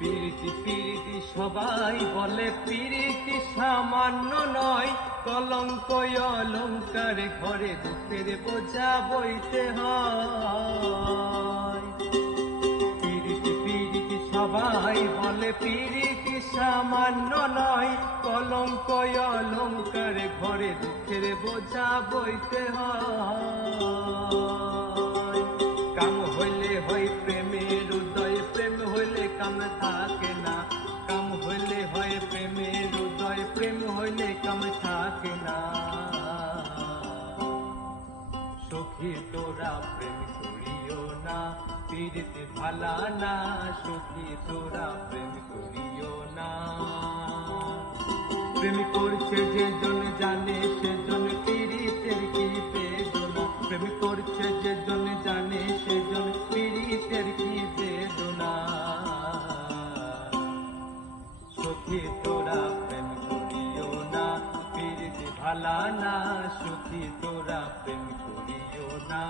পিরিতি পিরিতি সবাই বলে, পিরিতি সামান্য নয়, কলঙ্ক অলঙ্কারে ঘরে দুঃখের বোঝা বইতে হয়। পিরিতি পিরিতি সবাই বলে, পিরিতি সামান্য নয়, কলঙ্ক অলঙ্কারে ঘরে দুঃখের বোঝা বইতে হয়। কাম হইলে হয় প্রেমের উদয়, প্রেম হইলে কাম থাকে না। কাম হইলে হয় প্রেমের উদয়, প্রেম হইলে কাম থাকে না। সখী তোরা প্রেম করিও না, পিরিতি ভালা না। সখী তোরা প্রেম করিও না। প্রেম করছে যে জন জানে, সেজন পিরিতের কি বেদনা। প্রেম করছে যে জন জানে, সেজন পিরিতের কি বেদনা। সখী তোরা প্রেম করিও না, পিরিতি ভালা না। সখী তোরা প্রেম করিও না।